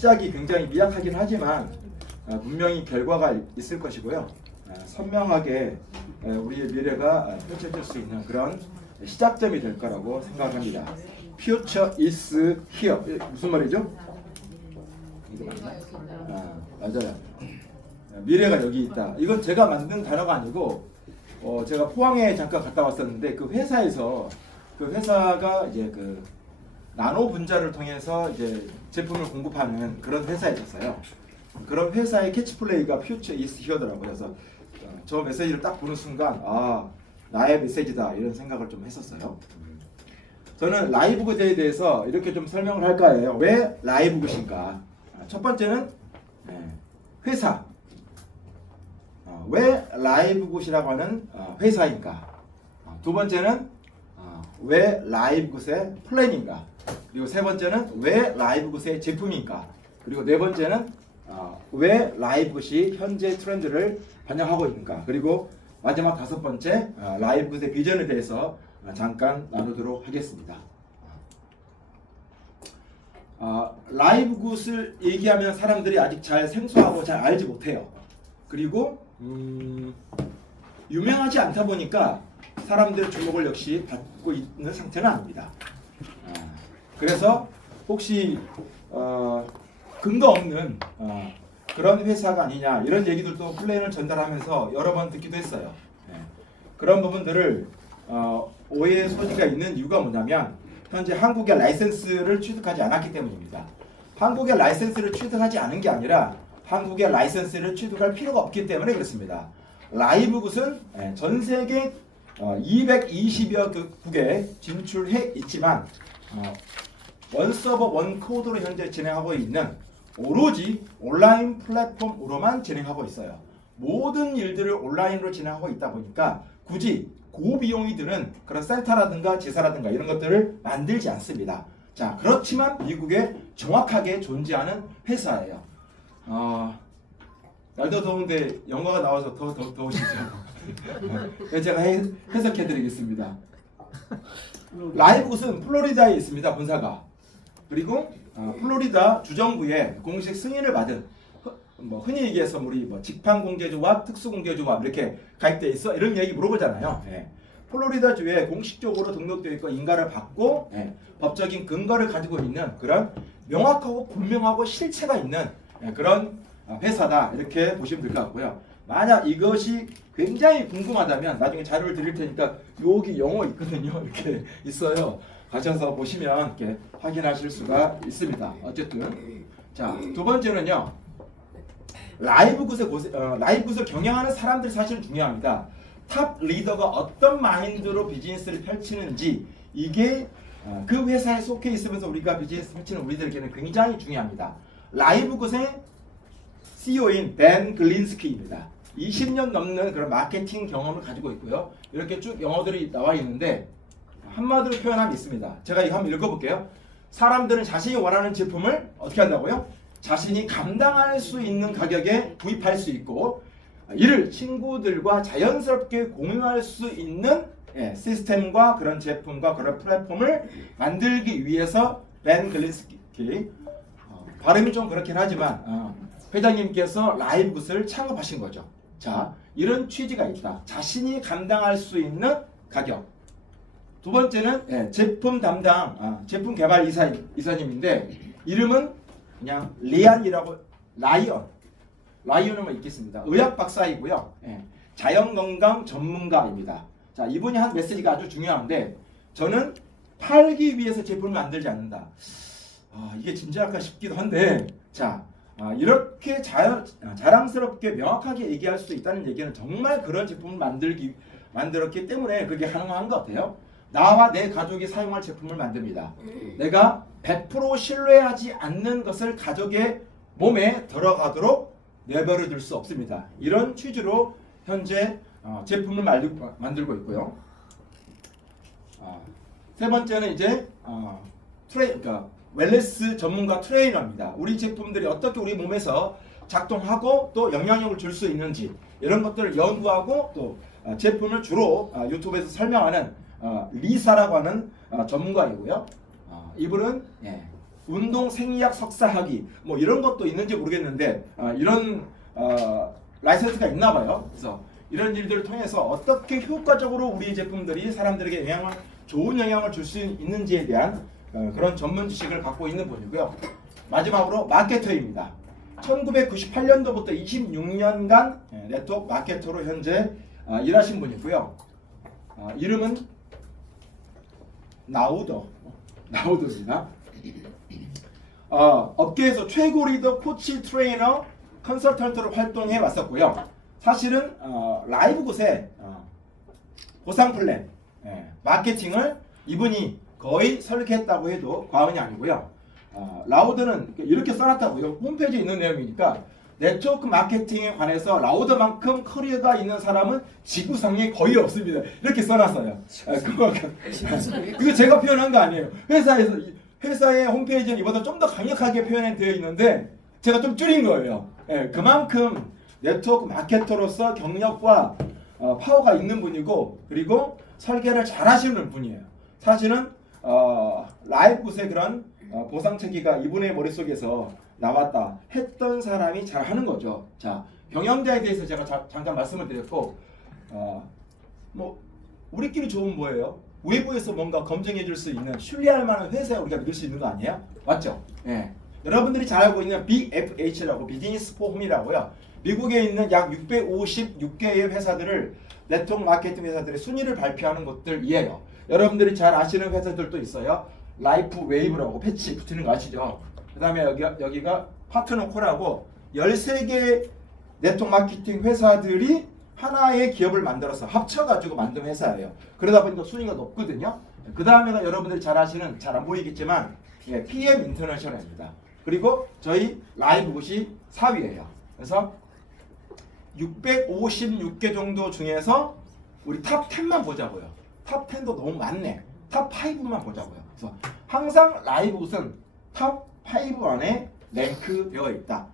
시작이 굉장히 미약하긴 하지만 분명히 결과가 있을 것이고요. 선명하게 우리의 미래가 펼쳐질 수 있는 그런 시작점이 될 거라고 생각합니다. Future is here. 무슨 말이죠? 맞아요. 미래가 여기 있다. 이건 제가 만든 단어가 아니고 제가 포항에 잠깐 갔다 왔었는데 그 회사에서 그 회사가 이제 그 나노 분자를 통해서 이제 제품을 공급하는 그런 회사였어요. 그런 회사의 캐치플레이가 Future is here더라고요. 그래서 저 메시지를 딱 보는 순간 나의 메시지다 이런 생각을 좀 했었어요. 저는 라이브 굿에 대해서 이렇게 좀 설명을 할까 해요. 왜 라이브 굿인가? 첫 번째는 회사. 왜 라이브 굿이라고 하는 회사인가? 두 번째는 왜 라이브 굿의 플랜인가? 그리고 세 번째는 왜 라이브 굿의 제품인가? 그리고 네 번째는 왜 라이브 굿이 현재 트렌드를 반영하고 있는가? 그리고 마지막 다섯 번째 라이브 굿의 비전에 대해서 잠깐 나누도록 하겠습니다. 라이브 굿을 얘기하면 사람들이 아직 잘 생소하고 잘 알지 못해요. 그리고 유명하지 않다 보니까 사람들의 주목을 역시 받고 있는 상태는 아닙니다. 그래서 혹시 근거 없는 그런 회사가 아니냐 이런 얘기들도 플랜을 전달하면서 여러 번 듣기도 했어요. 그런 부분들을 오해의 소지가 있는 이유가 뭐냐면 현재 한국의 라이센스를 취득하지 않았기 때문입니다. 한국의 라이센스를 취득하지 않은 게 아니라 한국의 라이센스를 취득할 필요가 없기 때문에 그렇습니다. 라이브 굿은 전 세계 220여 국에 진출해 있지만 원 서버 원 코드로 현재 진행하고 있는 오로지 온라인 플랫폼으로만 진행하고 있어요. 모든 일들을 온라인으로 진행하고 있다 보니까 굳이 고비용이 드는 그런 센터라든가 지사라든가 이런 것들을 만들지 않습니다. 자, 그렇지만 미국에 정확하게 존재하는 회사예요. 날도 더운데 영화가 나와서 더 더우시죠? 제가 해석해 드리겠습니다. 라이브 굿은 플로리다에 있습니다. 본사가. 그리고 플로리다 주정부의 공식 승인을 받은 흔히 얘기해서 우리 직판공제조합, 특수공제조합 이렇게 가입돼 있어? 이런 얘기 물어보잖아요. 플로리다 주에 공식적으로 등록되어 있고 인가를 받고 법적인 근거를 가지고 있는 그런 명확하고 분명하고 실체가 있는 그런 회사다 이렇게 보시면 될 것 같고요. 만약 이것이 굉장히 궁금하다면 나중에 자료를 드릴 테니까 여기 영어 있거든요. 이렇게 있어요. 가셔서 보시면 이렇게 확인하실 수가 있습니다. 어쨌든 자, 두 번째는요. 라이브 굿을 경영하는 사람들이 사실은 중요합니다. 탑 리더가 어떤 마인드로 비즈니스를 펼치는지 이게 그 회사에 속해 있으면서 우리가 비즈니스 펼치는 우리들에게는 굉장히 중요합니다. 라이브 굿의 CEO인 벤 글린스키입니다. 20년 넘는 그런 마케팅 경험을 가지고 있고요. 이렇게 쭉 영어들이 나와 있는데 한마디로 표현하면 있습니다. 제가 이거 한번 읽어볼게요. 사람들은 자신이 원하는 제품을 어떻게 한다고요? 자신이 감당할 수 있는 가격에 구입할 수 있고 이를 친구들과 자연스럽게 공유할 수 있는 시스템과 그런 제품과 그런 플랫폼을 만들기 위해서 벤 글린스키 발음이 좀 그렇긴 하지만 회장님께서 라이브 굿을 창업하신 거죠. 자, 이런 취지가 있다. 자신이 감당할 수 있는 가격. 두 번째는 제품 담당, 제품 개발 이사님인데 이름은 그냥 리안이라고 라이언은 있겠습니다. 의학 박사이고요. 자연건강 전문가입니다. 자, 이분이 한 메시지가 아주 중요한데 저는 팔기 위해서 제품을 만들지 않는다. 이게 진짜일까 싶기도 한데 자, 이렇게 자랑스럽게 명확하게 얘기할 수 있다는 얘기는 정말 그런 제품을 만들었기 때문에 그게 가능한 것 같아요. 나와 내 가족이 사용할 제품을 만듭니다. 내가 100% 신뢰하지 않는 것을 가족의 몸에 들어가도록 내버려 둘 수 없습니다. 이런 취지로 현재 제품을 만들고 있고요. 세 번째는 이제 그러니까 웰네스 전문가 트레이너입니다. 우리 제품들이 어떻게 우리 몸에서 작동하고 또 영향력을 줄 수 있는지 이런 것들을 연구하고 또 제품을 주로 유튜브에서 설명하는 리사라고 하는 전문가이고요. 이분은 운동 생리학 석사학위 뭐 이런 것도 있는지 모르겠는데 이런 라이센스가 있나 봐요. 그래서 이런 일들을 통해서 어떻게 효과적으로 우리 제품들이 사람들에게 좋은 영향을 줄 수 있는지에 대한 그런 전문 지식을 갖고 있는 분이고요. 마지막으로 마케터입니다. 1998년도부터 26년간 네트워크 마케터로 현재 일하신 분이고요. 이름은 나우더입니다. 업계에서 최고 리더, 코치, 트레이너, 컨설턴트로 활동해 왔었고요. 사실은 라이브굿의 보상 플랜, 마케팅을 이분이 거의 설계했다고 해도 과언이 아니고요. 라우더는 이렇게 써놨다고요. 홈페이지에 있는 내용이니까 네트워크 마케팅에 관해서 라우더만큼 커리어가 있는 사람은 지구상에 거의 없습니다. 이렇게 써놨어요. 그거 제가 표현한 거 아니에요. 회사의 홈페이지는 이보다 좀 더 강력하게 표현되어 있는데 제가 좀 줄인 거예요. 그만큼 네트워크 마케터로서 경력과 파워가 있는 분이고 그리고 설계를 잘 하시는 분이에요. 사실은 라이브굿의 그런 보상 체계가 이분의 머릿속에서 나왔다 했던 사람이 잘 하는 거죠. 자, 경영자에 대해서 제가 잠깐 말씀을 드렸고 뭐 우리끼리 좋은 뭐예요? 외부에서 뭔가 검증해 줄 수 있는 신뢰할 만한 회사에 우리가 믿을 수 있는 거 아니에요? 맞죠? 예. 여러분들이 잘 알고 있는 BFH라고 비즈니스 포럼이라고요. 미국에 있는 약 656개의 회사들을 네트워크 마케팅 회사들의 순위를 발표하는 곳들이에요. 여러분들이 잘 아시는 회사들도 있어요. 라이프 웨이브라고 패치 붙이는 거 아시죠? 그 다음에 여기가 파트너코라고 13개 네트워크 마케팅 회사들이 하나의 기업을 만들어서 합쳐가지고 만든 회사예요. 그러다 보니까 순위가 높거든요. 그 다음에가 여러분들이 잘 아시는, 잘 안 보이겠지만 PM 인터내셔널입니다. 그리고 저희 라이브굿이 4위예요. 그래서 656개 정도 중에서 우리 탑 10만 보자고요. 탑 10도 너무 많네. 탑 5만 보자고요. 그래서 항상 라이브굿은 탑 5 안에 랭크되어 있다.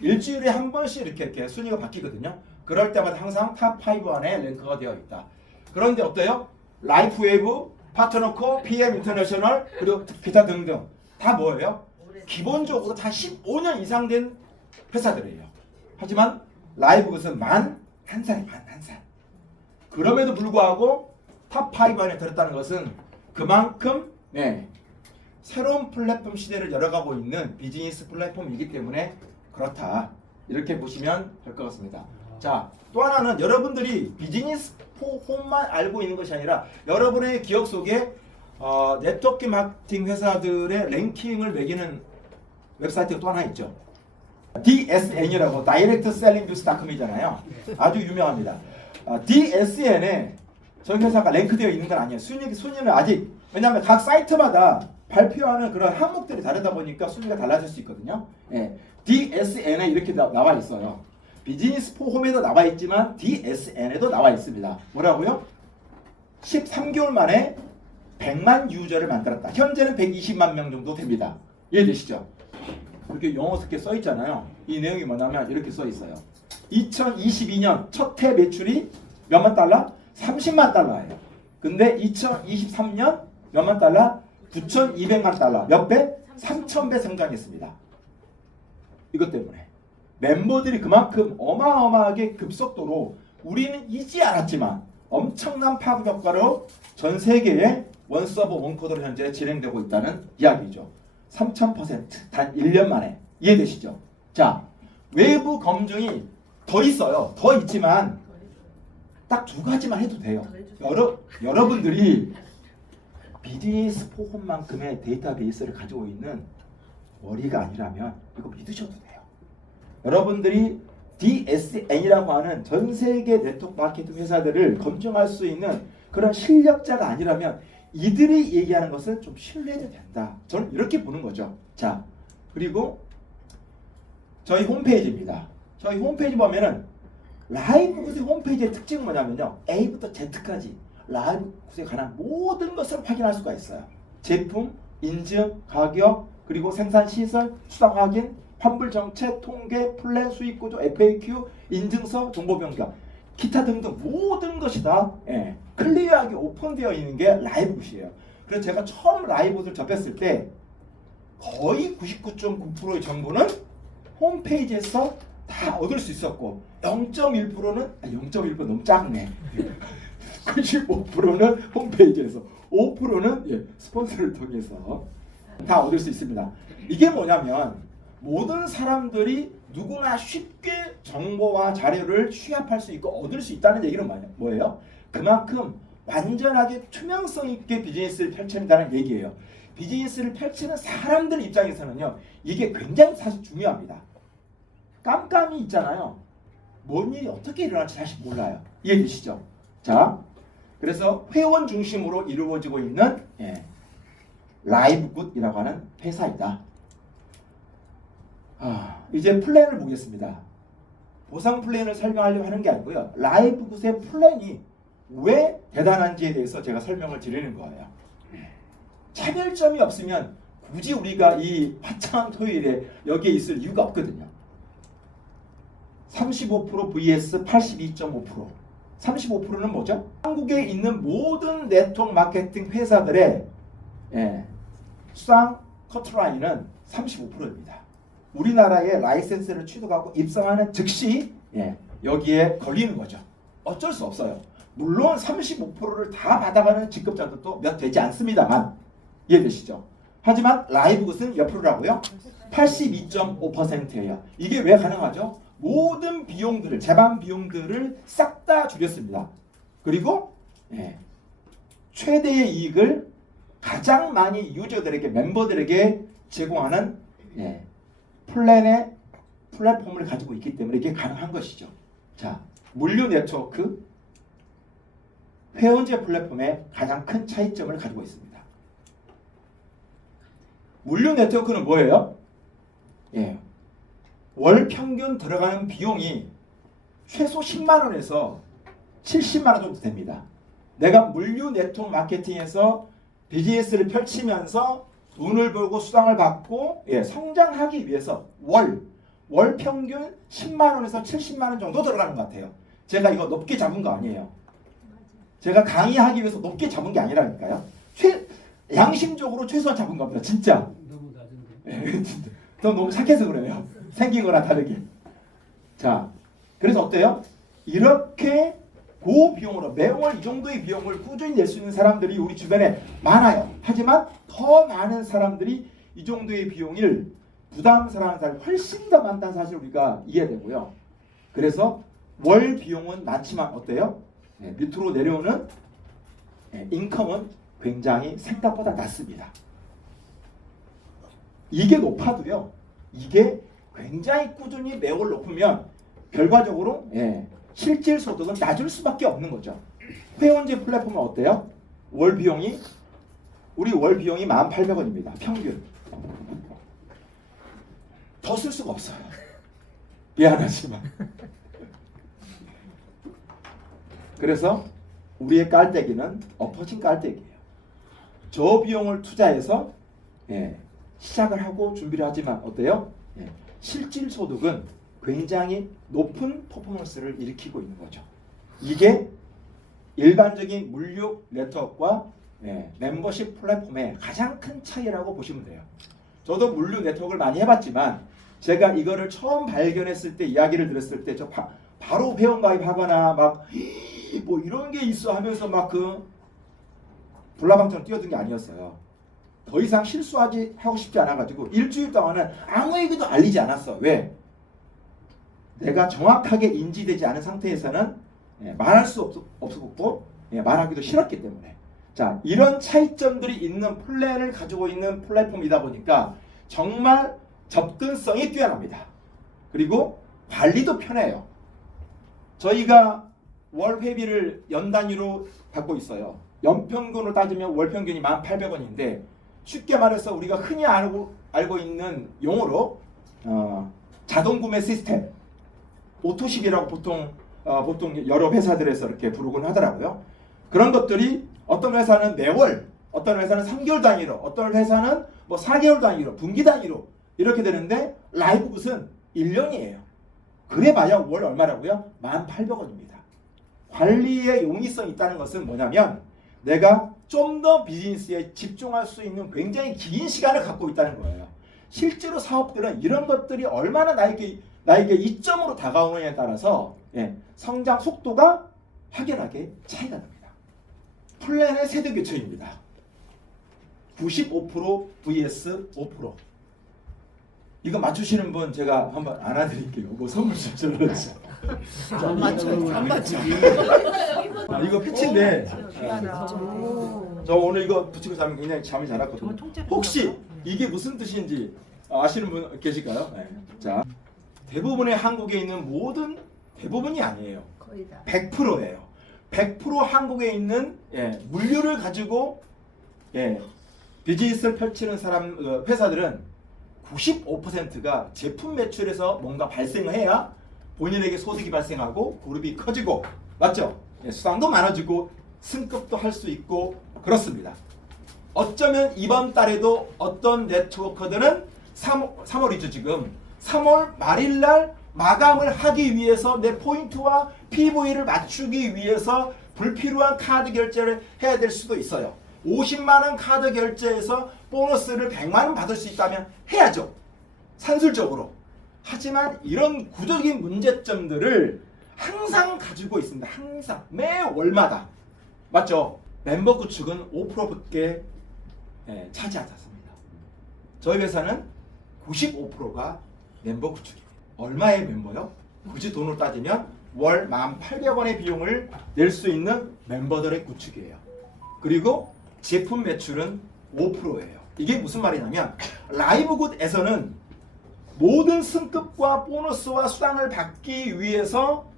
일주일에 한 번씩 이렇게 순위가 바뀌거든요. 그럴 때마다 항상 탑 5 안에 랭크가 되어 있다. 그런데 어때요? 라이프웨이브, 파트너코, PM 인터내셔널 그리고 기타 등등 다 뭐예요? 기본적으로 다 15년 이상 된 회사들이에요. 하지만 라이브굿은 만 한 살. 그럼에도 불구하고 탑 5 안에 들었다는 것은 그만큼 새로운 플랫폼 시대를 열어가고 있는 비즈니스 플랫폼이기 때문에 그렇다. 이렇게 보시면 될 것 같습니다. 자, 또 하나는 여러분들이 비즈니스 폼만 알고 있는 것이 아니라 여러분의 기억 속에 네트워크 마케팅 회사들의 랭킹을 매기는 웹사이트가 또 하나 있죠. DSN이라고 다이렉트 셀링 뉴스닷컴이잖아요. 아주 유명합니다. DSN에 저희 회사가 랭크되어 있는 건 아니에요. 순위는 아직, 왜냐하면 각 사이트마다 발표하는 그런 항목들이 다르다 보니까 순위가 달라질 수 있거든요. DSN에 이렇게 나와 있어요. 비즈니스 포럼에도 나와 있지만 DSN에도 나와 있습니다. 뭐라고요? 13개월 만에 100만 유저를 만들었다. 현재는 120만 명 정도 됩니다. 이해되시죠? 이렇게 영어 스게 써 있잖아요. 이 내용이 뭐냐면 이렇게 써 있어요. 2022년 첫 해 매출이 몇만 달러? 30만 달러예요. 근데 2023년 몇만 달러? 9,200만 달러. 몇 배? 3,000배 성장했습니다. 이것 때문에 멤버들이 그만큼 어마어마하게 급속도로 우리는 이지 않았지만 엄청난 파급 효과로 전 세계에 원서버 원코드로 현재 진행되고 있다는 이야기죠. 3000% 단 1년 만에. 이해되시죠? 자, 외부 검증이 더 있어요. 더 있지만 딱 두 가지만 해도 돼요. 여러분들이 비즈니스 포럼만큼의 데이터베이스를 가지고 있는 머리가 아니라면 이거 믿으셔도 돼요. 여러분들이 DSN이라고 하는 전 세계 네트워크 마케팅 회사들을 검증할 수 있는 그런 실력자가 아니라면 이들이 얘기하는 것은 좀 신뢰해도 된다. 저는 이렇게 보는 거죠. 자, 그리고 저희 홈페이지입니다. 저희 홈페이지 보면은 라이브굿의 홈페이지의 특징은 뭐냐면요. A부터 Z까지 라이브굿에 관한 모든 것을 확인할 수가 있어요. 제품, 인증, 가격, 그리고 생산 시설, 수당 확인, 환불 정책, 통계, 플랜, 수익 구조, FAQ, 인증서, 정보 변경, 기타 등등 모든 것이 다 클리어하게 오픈되어 있는 게 라이브굿이에요. 그래서 제가 처음 라이브굿을 접했을 때 거의 99.9%의 정보는 홈페이지에서 다 얻을 수 있었고 0.1%는 0.1% 너무 작네. 95%는 홈페이지에서 5%는 스폰서를 통해서 다 얻을 수 있습니다. 이게 뭐냐면 모든 사람들이 누구나 쉽게 정보와 자료를 취합할 수 있고 얻을 수 있다는 얘기는 뭐예요? 그만큼 완전하게 투명성 있게 비즈니스를 펼친다는 얘기예요. 비즈니스를 펼치는 사람들 입장에서는요, 이게 굉장히 사실 중요합니다. 깜깜이 있잖아요. 뭔 일이 어떻게 일어날지 사실 몰라요. 이해되시죠? 자, 그래서 회원 중심으로 이루어지고 있는 라이브굿이라고 하는 회사이다. 이제 플랜을 보겠습니다. 보상 플랜을 설명하려고 하는 게 아니고요. 라이브굿의 플랜이 왜 대단한지에 대해서 제가 설명을 드리는 거예요. 차별점이 없으면 굳이 우리가 이 화창한 토요일에 여기에 있을 이유가 없거든요. 35% vs 82.5%. 35%는 뭐죠? 한국에 있는 모든 네트워크 마케팅 회사들의 수상 커트라인은 35%입니다. 우리나라에 라이센스를 취득하고 입성하는 즉시 여기에 걸리는 거죠. 어쩔 수 없어요. 물론 35%를 다 받아가는 직급자들도 몇 되지 않습니다만 이해되시죠? 하지만 라이브굿은 몇 프로라고요? 82.5%예요. 이게 왜 가능하죠? 모든 비용들을, 제반 비용들을 싹 다 줄였습니다. 그리고 최대의 이익을 가장 많이 유저들에게, 멤버들에게 제공하는 플랫폼을 가지고 있기 때문에 이게 가능한 것이죠. 자, 물류 네트워크, 회원제 플랫폼의 가장 큰 차이점을 가지고 있습니다. 물류 네트워크는 뭐예요? 월 평균 들어가는 비용이 최소 10만 원에서 70만 원 정도 됩니다. 내가 물류 네트워크 마케팅에서 비즈니스를 펼치면서 돈을 벌고 수당을 받고 성장하기 위해서 월 평균 10만 원에서 70만 원 정도 들어가는 것 같아요. 제가 이거 높게 잡은 거 아니에요. 제가 강의하기 위해서 높게 잡은 게 아니라니까요. 양심적으로 최소한 잡은 겁니다. 진짜. 너무 낮은데. 진짜. 너무 착해서 그래요. 생긴 거랑 다르게. 자, 그래서 어때요? 이렇게 고비용으로 매월 이 정도의 비용을 꾸준히 낼 수 있는 사람들이 우리 주변에 많아요. 하지만 더 많은 사람들이 이 정도의 비용을 부담스러워하는 사람이 훨씬 더 많다는 사실 우리가 이해되고요. 그래서 월 비용은 낮지만 어때요? 밑으로 내려오는 인컴은 굉장히 생각보다 낮습니다. 이게 높아도요. 이게 굉장히 꾸준히 매월 높으면 결과적으로 실질 소득은 낮을 수밖에 없는 거죠. 회원제 플랫폼은 어때요? 월 비용이 우리 월 비용이 1,800원입니다. 평균. 더 쓸 수가 없어요. 미안하지만. 그래서 우리의 깔때기는 엎어진 깔때기예요. 저 비용을 투자해서 시작을 하고 준비를 하지만 어때요? 실질 소득은 굉장히 높은 퍼포먼스를 일으키고 있는 거죠. 이게 일반적인 물류 네트워크와 멤버십 플랫폼의 가장 큰 차이라고 보시면 돼요. 저도 물류 네트워크를 많이 해봤지만 제가 이거를 처음 발견했을 때 이야기를 들었을 때 저 바로 회원가입하거나 막 뭐 이런 게 있어 하면서 막 그 불나방처럼 뛰어든 게 아니었어요. 더 이상 하고 싶지 않아가지고 일주일 동안은 아무 얘기도 알리지 않았어. 왜? 내가 정확하게 인지되지 않은 상태에서는 말할 수 없었고 말하기도 싫었기 때문에. 자, 이런 차이점들이 있는 플랜을 가지고 있는 플랫폼이다 보니까 정말 접근성이 뛰어납니다. 그리고 관리도 편해요. 저희가 월 회비를 연 단위로 받고 있어요. 연평균으로 따지면 월 평균이 1,800원인데 쉽게 말해서 우리가 흔히 알고 있는 용어로 자동 구매 시스템, 오토십이라고 보통 여러 회사들에서 이렇게 부르곤 하더라고요. 그런 것들이 어떤 회사는 매월, 어떤 회사는 3개월 단위로, 어떤 회사는 뭐 4개월 단위로, 분기 단위로 이렇게 되는데 라이브굿은 1년이에요. 그래봐야 월 얼마라고요? 1,800원입니다. 관리에 용이성이 있다는 것은 뭐냐면 내가 좀 더 비즈니스에 집중할 수 있는 굉장히 긴 시간을 갖고 있다는 거예요. 실제로 사업들은 이런 것들이 얼마나 나에게 이점으로 다가오느냐에 따라서 성장 속도가 확연하게 차이가 납니다. 플랜의 세대 교체입니다. 95% vs 5%. 이거 맞추시는 분 제가 한번 안아드릴게요. 뭐 선물 주셔서. 안 맞춰. 이거 pitch인데 저 오늘 이거 붙이고 자면 굉장히 잠이 잘 왔거든요. 혹시 이게 무슨 뜻인지 아시는 분 계실까요? 네. 자, 대부분의 한국에 있는 대부분이 아니에요. 거의 다. 100%예요. 100% 한국에 있는 물류를 가지고 비즈니스를 펼치는 회사들은 95%가 제품 매출에서 뭔가 발생을 해야 본인에게 소득이 발생하고 그룹이 커지고, 맞죠? 수당도 많아지고 승급도 할 수 있고 그렇습니다. 어쩌면 이번 달에도 어떤 네트워커들은 3월이죠 지금. 3월 말일날 마감을 하기 위해서 내 포인트와 PV를 맞추기 위해서 불필요한 카드 결제를 해야 될 수도 있어요. 50만원 카드 결제해서 보너스를 100만원 받을 수 있다면 해야죠. 산술적으로. 하지만 이런 구조적인 문제점들을 항상 가지고 있습니다. 항상. 매 월마다. 맞죠? 멤버 구축은 5%밖에 차지하지 않습니다. 저희 회사는 95%가 멤버 구축이에요. 얼마의 멤버요? 굳이 돈을 따지면 월 1,800원의 비용을 낼 수 있는 멤버들의 구축이에요. 그리고 제품 매출은 5%예요. 이게 무슨 말이냐면 라이브굿에서는 모든 승급과 보너스와 수당을 받기 위해서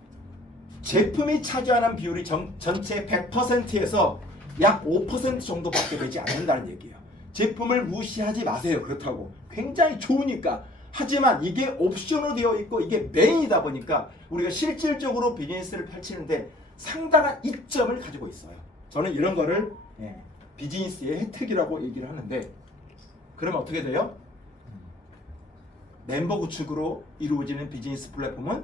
제품이 차지하는 비율이 전체 100%에서 약 5% 정도밖에 되지 않는다는 얘기예요. 제품을 무시하지 마세요. 그렇다고. 굉장히 좋으니까. 하지만 이게 옵션으로 되어 있고 이게 메인이다 보니까 우리가 실질적으로 비즈니스를 펼치는데 상당한 이점을 가지고 있어요. 저는 이런 거를 비즈니스의 혜택이라고 얘기를 하는데, 그러면 어떻게 돼요? 멤버 구축으로 이루어지는 비즈니스 플랫폼은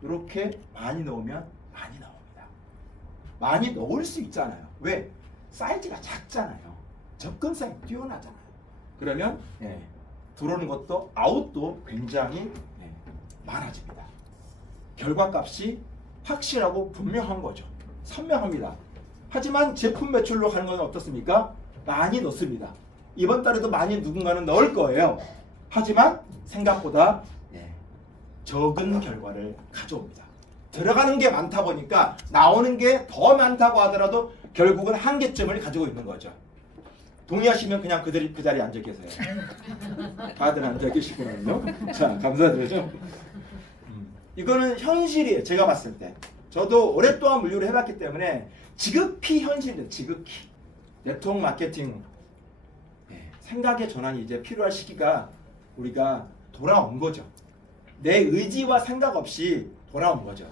이렇게 많이 넣으면 많이 나옵니다. 많이 넣을 수 있잖아요. 왜? 사이즈가 작잖아요. 접근성이 뛰어나잖아요. 그러면 들어오는 것도 아웃도 굉장히 많아집니다. 결과값이 확실하고 분명한 거죠. 선명합니다. 하지만 제품 매출로 가는 건 어떻습니까? 많이 넣습니다. 이번 달에도 많이 누군가는 넣을 거예요. 하지만 생각보다 적은 결과를 가져옵니다. 들어가는 게 많다 보니까 나오는 게 더 많다고 하더라도 결국은 한계점을 가지고 있는 거죠. 동의하시면 그냥 그 자리에 앉아 계세요. 다들 앉아 계시구나요. 자, 감사드리죠. 이거는 현실이에요. 제가 봤을 때. 저도 오랫동안 물류를 해봤기 때문에 지극히 현실이에요. 지극히. 네트워크 마케팅 생각의 전환이 이제 필요할 시기가 우리가 돌아온 거죠. 내 의지와 생각 없이 돌아온 거죠.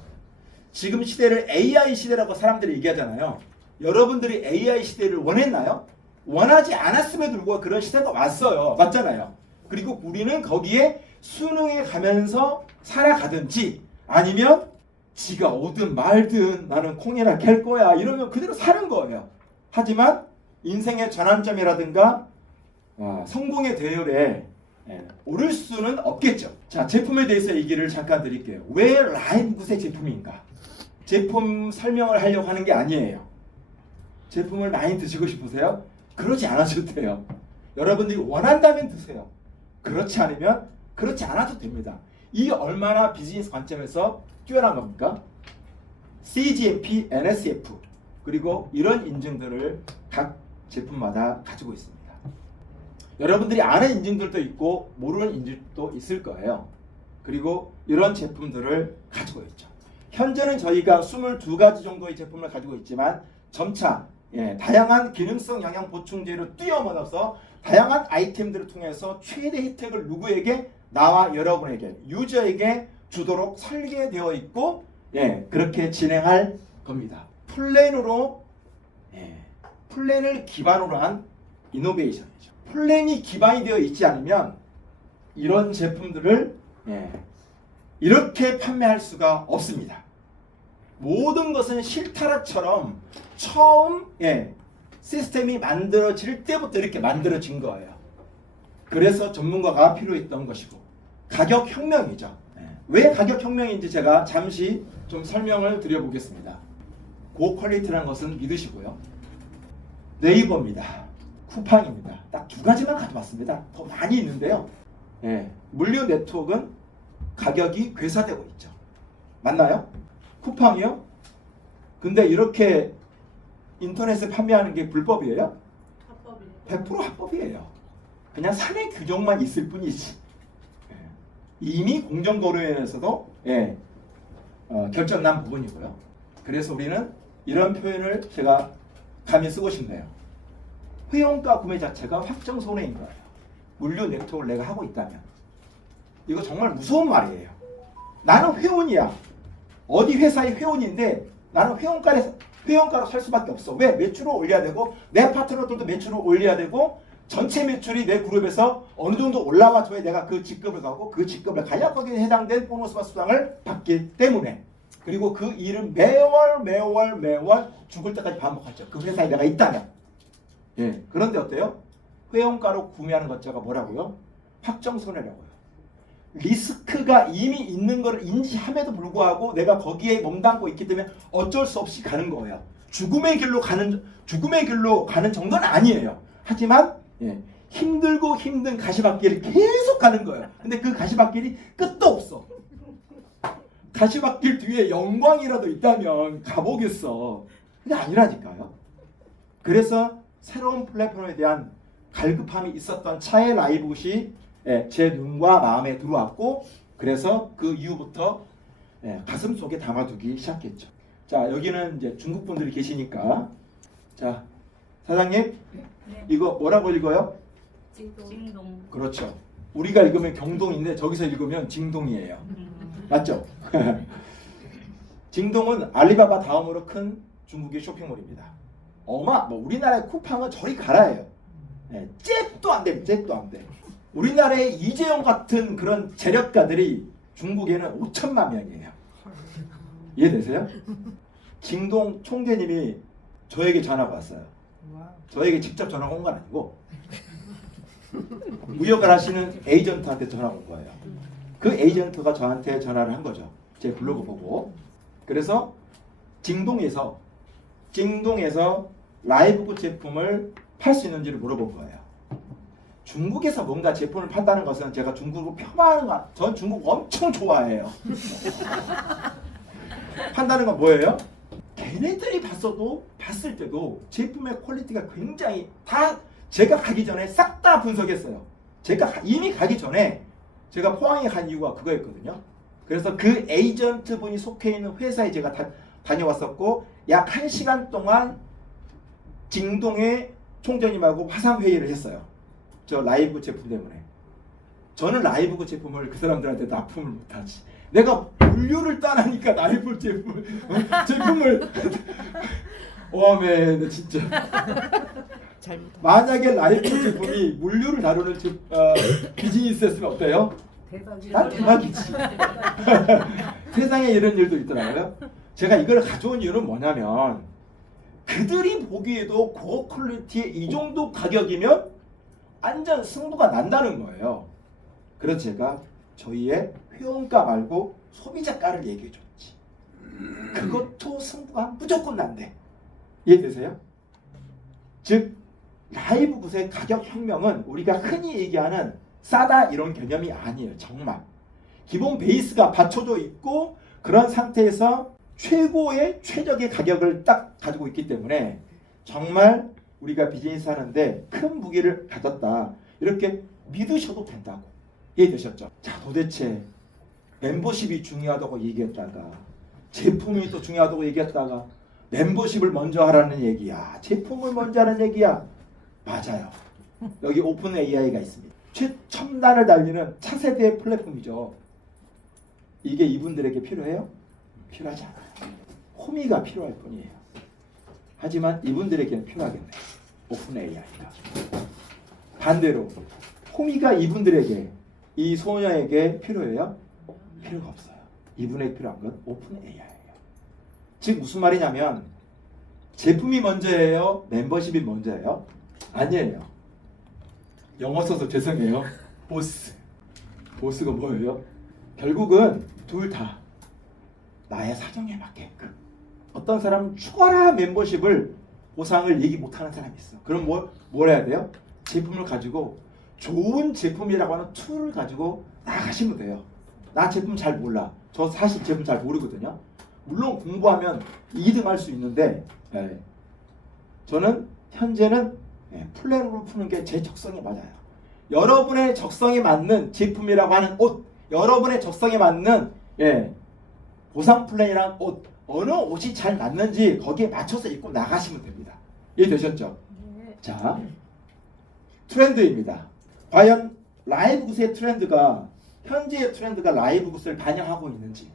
지금 시대를 AI 시대라고 사람들이 얘기하잖아요. 여러분들이 AI 시대를 원했나요? 원하지 않았음에도 불구하고 그런 시대가 왔어요. 맞잖아요. 그리고 우리는 거기에 순응해 가면서 살아가든지 아니면 지가 오든 말든 나는 콩이나 캘 거야 이러면 그대로 사는 거예요. 하지만 인생의 전환점이라든가 성공의 대열에 오를 수는 없겠죠. 자, 제품에 대해서 얘기를 잠깐 드릴게요. 왜 라이브굿의 제품인가? 제품 설명을 하려고 하는 게 아니에요. 제품을 많이 드시고 싶으세요? 그러지 않아도 돼요. 여러분들이 원한다면 드세요. 그렇지 않으면 그렇지 않아도 됩니다. 이게 얼마나 비즈니스 관점에서 뛰어난 겁니까? CGMP, NSF 그리고 이런 인증들을 각 제품마다 가지고 있습니다. 여러분들이 아는 인증들도 있고 모르는 인증도 있을 거예요. 그리고 이런 제품들을 가지고 있죠. 현재는 저희가 22가지 정도의 제품을 가지고 있지만 점차 다양한 기능성 영양 보충제를 뛰어넘어서 다양한 아이템들을 통해서 최대 혜택을 누구에게? 나와 여러분에게, 유저에게 주도록 설계되어 있고 그렇게 진행할 겁니다. 플랜을 기반으로 한 이노베이션이죠. 플랜이 기반이 되어 있지 않으면 이런 제품들을 이렇게 판매할 수가 없습니다. 모든 것은 실타라처럼 처음 시스템이 만들어질 때부터 이렇게 만들어진 거예요. 그래서 전문가가 필요했던 것이고 가격 혁명이죠. 왜 가격 혁명인지 제가 잠시 좀 설명을 드려보겠습니다. 고퀄리티라는 것은 믿으시고요. 네이버입니다. 쿠팡입니다. 딱 두 가지만 가져왔습니다. 더 많이 있는데요. 물류 네트워크는 가격이 괴사되고 있죠. 맞나요? 쿠팡이요? 근데 이렇게 인터넷에 판매하는 게 불법이에요? 100% 합법이에요. 그냥 사내 규정만 있을 뿐이지. 이미 공정거래위원회에서도 결정난 부분이고요. 그래서 우리는 이런 표현을 제가 감히 쓰고 싶네요. 회원가 구매 자체가 확정 손해인 거예요. 물류 네트워크를 내가 하고 있다면. 이거 정말 무서운 말이에요. 나는 회원이야. 어디 회사의 회원인데 나는 회원가로 살 수밖에 없어. 왜? 매출을 올려야 되고 내 파트너들도 매출을 올려야 되고 전체 매출이 내 그룹에서 어느 정도 올라와줘야 내가 그 직급을 가고 그 직급을 가야 거기에 해당된 보너스와 수당을 받기 때문에 그리고 그 일은 매월 죽을 때까지 반복하죠. 그 회사에 내가 있다면. 그런데 어때요? 회원가로 구매하는 것자가 뭐라고요? 확정 손해라고요. 리스크가 이미 있는 것을 인지함에도 불구하고 내가 거기에 몸담고 있기 때문에 어쩔 수 없이 가는 거예요. 죽음의 길로 가는 정도는 아니에요. 하지만 힘들고 힘든 가시밭길을 계속 가는 거예요. 근데 그 가시밭길이 끝도 없어. 가시밭길 뒤에 영광이라도 있다면 가보겠어. 그게 아니라니까요. 그래서 새로운 플랫폼에 대한 갈급함이 있었던 차의 라이브굿이 제 눈과 마음에 들어왔고 그래서 그 이후부터 가슴 속에 담아두기 시작했죠. 자, 여기는 이제 중국 분들이 계시니까 자, 사장님 이거 뭐라고 읽어요? 징동. 그렇죠. 우리가 읽으면 경동인데 저기서 읽으면 징동이에요. 맞죠? 징동은 알리바바 다음으로 큰 중국의 쇼핑몰입니다. 우리나라의 쿠팡은 저리 가라예요. 잽도 안 돼, 잽도 안 돼. 우리나라의 이재용 같은 그런 재력가들이 중국에는 5천만 명이에요. 이해되세요? 징동 총재님이 저에게 전화가 왔어요. 저에게 직접 전화가 온 건 아니고 무역을 하시는 에이전트한테 전화가 온 거예요. 그 에이전트가 저한테 전화를 한 거죠. 제 블로그 보고. 그래서 징동에서 라이브굿 제품을 팔 수 있는지를 물어본 거예요. 중국에서 뭔가 제품을 판다는 것은 제가 중국을 폄하하는 거, 전 중국 엄청 좋아해요. 판다는 건 뭐예요? 걔네들이 봤을 때도 제품의 퀄리티가 굉장히 다 제가 가기 전에 싹 다 분석했어요. 제가 이미 가기 전에 제가 포항에 간 이유가 그거였거든요. 그래서 그 에이전트 분이 속해 있는 회사에 제가 다녀왔었고 약 1시간 동안 징동의 총재님하고 화상회의를 했어요. 저 라이브 제품 때문에. 저는 라이브 제품을 그 사람들한테 납품을 못하지. 내가 물류를 따라니까 라이브 제품을 와메 진짜. 만약에 라이브 제품이 물류를 다루는 비즈니스였으면 어때요? 난 대박이지. 세상에 이런 일도 있더라고요. 제가 이걸 가져온 이유는 뭐냐면 그들이 보기에도 고퀄리티의 이 정도 가격이면 완전 승부가 난다는 거예요. 그래서 제가 저희의 회원가 말고 소비자가를 얘기해 줬지. 그것도 승부가 무조건 난대. 이해되세요? 즉 라이브굿의 가격 혁명은 우리가 흔히 얘기하는 싸다 이런 개념이 아니에요. 정말 기본 베이스가 받쳐져 있고 그런 상태에서 최적의 가격을 딱 가지고 있기 때문에 정말 우리가 비즈니스 하는데 큰 무게를 가졌다 이렇게 믿으셔도 된다고. 이해되셨죠? 자, 도대체 멤버십이 중요하다고 얘기했다가 제품이 또 중요하다고 얘기했다가 멤버십을 먼저 하라는 얘기야, 제품을 먼저 하라는 얘기야. 맞아요. 여기 오픈 AI가 있습니다. 최첨단을 달리는 차세대의 플랫폼이죠. 이게 이분들에게 필요해요? 필요하지 않아요. 호미가 필요할 뿐이에요. 하지만 이분들에게는 필요하겠네요. 오픈 AI가. 반대로 호미가 이분들에게, 이 소녀에게 필요해요? 필요가 없어요. 이분에게 필요한 건 오픈 AI예요. 즉 무슨 말이냐면 제품이 먼저예요? 멤버십이 먼저예요? 아니에요. 영어 써서 죄송해요. 보스. 보스가 뭐예요? 결국은 둘 다 나의 사정에 맞게끔. 어떤 사람은 추가라 멤버십을 보상을 얘기 못하는 사람이 있어. 그럼 뭘 해야 돼요? 제품을 가지고 좋은 제품이라고 하는 툴을 가지고 나가시면 돼요. 나 제품 잘 몰라. 저 사실 제품 잘 모르거든요. 물론 공부하면 2등 할 수 있는데 저는 현재는 플랜으로 푸는 게 제 적성에 맞아요. 여러분의 적성에 맞는 제품이라고 하는 옷, 여러분의 적성에 맞는 보상 플랜이랑 옷, 어느 옷이 잘 맞는지 거기에 맞춰서 입고 나가시면 됩니다. 이해되셨죠? 네. 자, 트렌드입니다. 과연 라이브 굿의 트렌드가 현재의 트렌드가 라이브 굿을 반영하고 있는지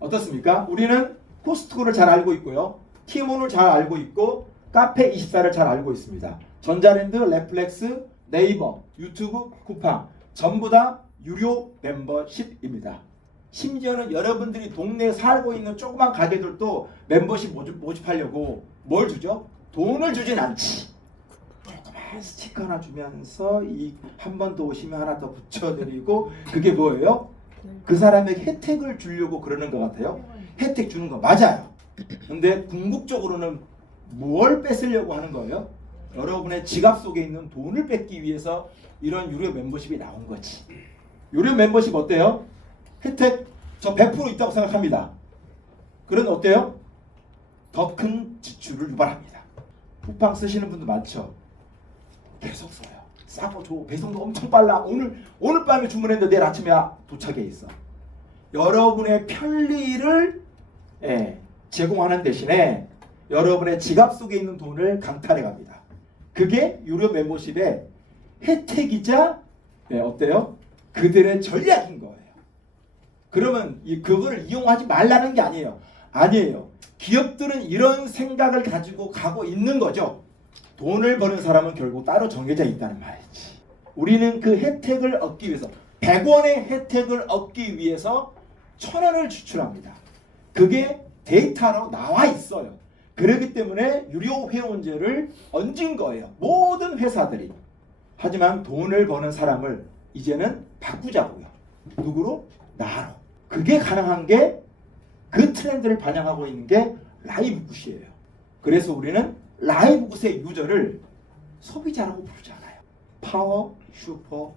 어떻습니까? 우리는 코스트코를 잘 알고 있고요. 티몬을 잘 알고 있고 카페24를 잘 알고 있습니다. 전자랜드, 넷플릭스, 네이버, 유튜브, 쿠팡 전부 다 유료 멤버십입니다. 심지어는 여러분들이 동네에 살고 있는 조그만 가게들도 멤버십 모집하려고 뭘 주죠? 돈을 주진 않지. 조그만 스티커 하나 주면서 이 한 번 더 오시면 하나 더 붙여드리고 그게 뭐예요? 그 사람에게 혜택을 주려고 그러는 것 같아요. 혜택 주는 거 맞아요. 근데 궁극적으로는 뭘 뺏으려고 하는 거예요? 여러분의 지갑 속에 있는 돈을 뺏기 위해서 이런 유료 멤버십이 나온 거지. 유료 멤버십 어때요? 혜택 저 100% 있다고 생각합니다. 그런데 어때요? 더 큰 지출을 유발합니다. 쿠팡 쓰시는 분도 많죠. 계속 써요. 싸고 좋고 배송도 엄청 빨라. 오늘 밤에 주문했는데 내일 아침에 도착해 있어. 여러분의 편리를 제공하는 대신에 여러분의 지갑 속에 있는 돈을 강탈해 갑니다. 그게 유료 멤버십의 혜택이자 어때요? 그들의 전략인 거예요. 그러면 그거를 이용하지 말라는 게 아니에요. 아니에요. 기업들은 이런 생각을 가지고 가고 있는 거죠. 돈을 버는 사람은 결국 따로 정해져 있다는 말이지. 우리는 그 혜택을 얻기 위해서 100원의 혜택을 얻기 위해서 1000원을 지출합니다. 그게 데이터로 나와 있어요. 그렇기 때문에 유료 회원제를 얹은 거예요. 모든 회사들이. 하지만 돈을 버는 사람을 이제는 바꾸자고요. 누구로? 나로. 그게 가능한 게 그 트렌드를 반영하고 있는 게 라이브 굿이에요. 그래서 우리는 라이브 굿의 유저를 소비자라고 부르지 않아요. 파워, 슈퍼,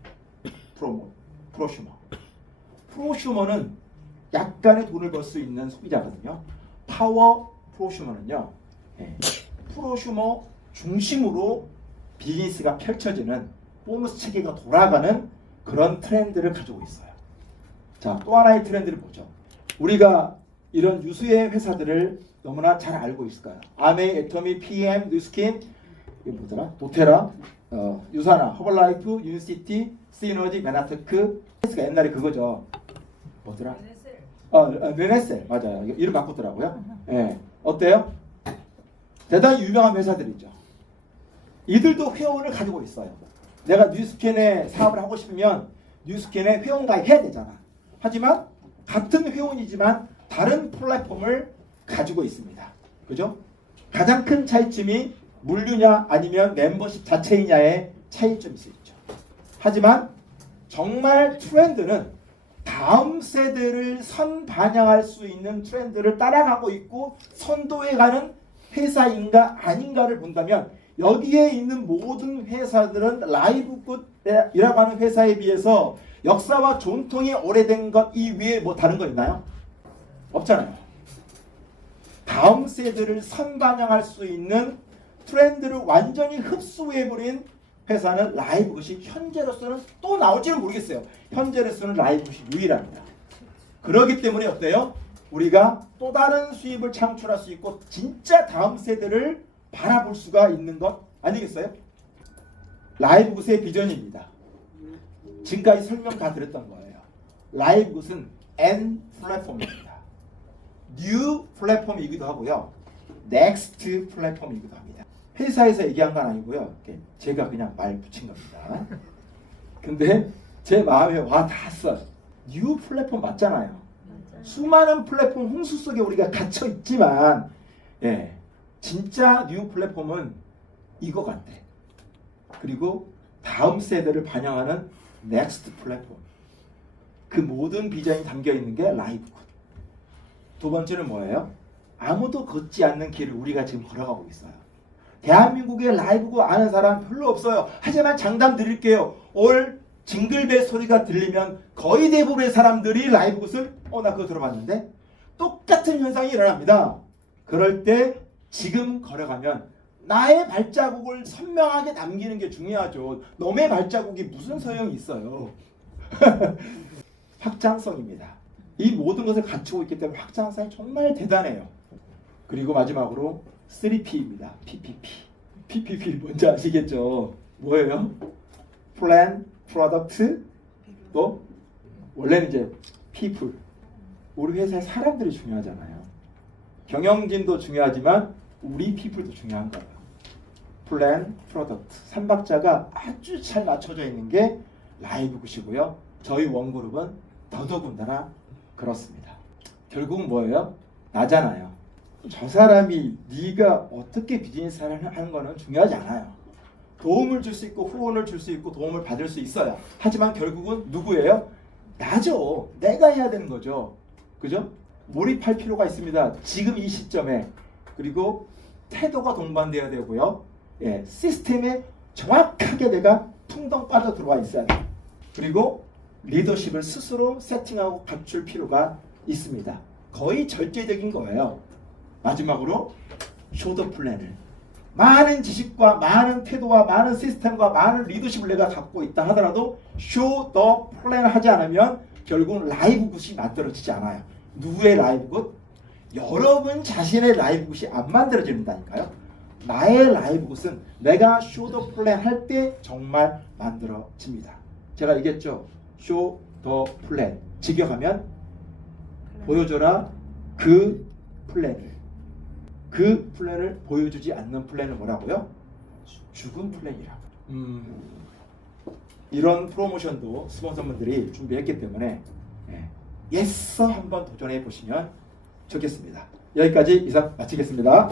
프로슈머. 프로슈머는 약간의 돈을 벌 수 있는 소비자거든요. 파워 프로슈머는요. 프로슈머 중심으로 비즈니스가 펼쳐지는 보너스 체계가 돌아가는 그런 트렌드를 가지고 있어요. 자, 또 하나의 트렌드를 보죠. 우리가 이런 유수의 회사들을 너무나 잘 알고 있을까요? 아메이, 애터미, PM, 뉴스킨, 이거 뭐더라? 도테라, 유사나, 허벌라이프, 유니시티, 시너지, 메나테크. 옛날에 그거죠. 뭐더라? 르네셀 맞아요. 이름 바꿨더라고요. 어때요? 대단히 유명한 회사들이죠. 이들도 회원을 가지고 있어요. 내가 뉴스캔에 사업을 하고 싶으면 뉴스캔에 회원 가입해야 되잖아. 하지만 같은 회원이지만 다른 플랫폼을 가지고 있습니다. 그죠? 가장 큰 차이점이 물류냐 아니면 멤버십 자체이냐의 차이점이 있죠. 하지만 정말 트렌드는 다음 세대를 선반영할 수 있는 트렌드를 따라가고 있고 선도해가는 회사인가 아닌가를 본다면 여기에 있는 모든 회사들은 라이브굿이라고 하는 회사에 비해서 역사와 전통이 오래된 것 이외에 뭐 다른 거 있나요? 없잖아요. 다음 세대를 선반영할 수 있는 트렌드를 완전히 흡수해버린 회사는 라이브굿이 현재로서는 또 나올지는 모르겠어요. 현재로서는 라이브굿이 유일합니다. 그렇기 때문에 어때요? 우리가 또 다른 수입을 창출할 수 있고 진짜 다음 세대를 바라볼 수가 있는 것 아니겠어요? 라이브굿의 비전입니다. 지금까지 설명 다 드렸던 거예요. 라이브굿은 N 플랫폼입니다. 뉴 플랫폼이기도 하고요. 넥스트 플랫폼이기도 합니다. 회사에서 얘기한 건 아니고요. 제가 그냥 말 붙인 겁니다. 근데 제 마음에 와 닿았어요. 뉴 플랫폼 맞잖아요. 수많은 플랫폼 홍수 속에 우리가 갇혀 있지만 진짜 뉴 플랫폼은 이거 같아. 그리고 다음 세대를 반영하는 넥스트 플랫폼. 그 모든 비전이 담겨 있는 게 라이브군. 두 번째는 뭐예요? 아무도 걷지 않는 길을 우리가 지금 걸어가고 있어요. 대한민국에 라이브군 아는 사람 별로 없어요. 하지만 장담 드릴게요. 올 징글벨 소리가 들리면 거의 대부분의 사람들이 라이브굿을 나 그거 들어봤는데 똑같은 현상이 일어납니다. 그럴 때 지금 걸어가면 나의 발자국을 선명하게 남기는 게 중요하죠. 너의 발자국이 무슨 소용이 있어요. 확장성입니다. 이 모든 것을 갖추고 있기 때문에 확장성이 정말 대단해요. 그리고 마지막으로 3P입니다. PPP. PPP 뭔지 아시겠죠? 뭐예요? Plan, Product, 또 원래는 이제 People. 우리 회사에 사람들이 중요하잖아요. 경영진도 중요하지만 우리 People도 중요한 거예요. Plan, Product. 3박자가 아주 잘 맞춰져 있는 게 라이브굿이고요. 저희 원그룹은 더더군다나 그렇습니다. 결국은 뭐예요? 나잖아요. 저 사람이 네가 어떻게 비즈니스를 하는 거는 중요하지 않아요. 도움을 줄 수 있고 후원을 줄 수 있고 도움을 받을 수 있어요. 하지만 결국은 누구예요? 나죠. 내가 해야 되는 거죠. 그죠? 몰입할 필요가 있습니다. 지금 이 시점에. 그리고 태도가 동반돼야 되고요. 시스템에 정확하게 내가 풍덩 빠져 들어와 있어야 돼요. 그리고 리더십을 스스로 세팅하고 갖출 필요가 있습니다. 거의 절대적인 거예요. 마지막으로 쇼더 플랜을 많은 지식과 많은 태도와 많은 시스템과 많은 리더십을 내가 갖고 있다 하더라도 쇼더 플랜을 하지 않으면 결국은 라이브굿이 만들어지지 않아요. 누구의 라이브굿? 여러분 자신의 라이브굿이 안 만들어진다니까요. 나의 라이브굿은 내가 쇼더 플랜 할 때 정말 만들어집니다. 제가 얘기했죠. 쇼더 플랜. 직역하면 보여줘라 그 플랜을. 그 플랜을 보여주지 않는 플랜은 뭐라고요? 죽은 플랜이라고. 이런 프로모션도 스폰서분들이 준비했기 때문에 예서 한번 도전해 보시면 좋겠습니다. 여기까지 이상 마치겠습니다.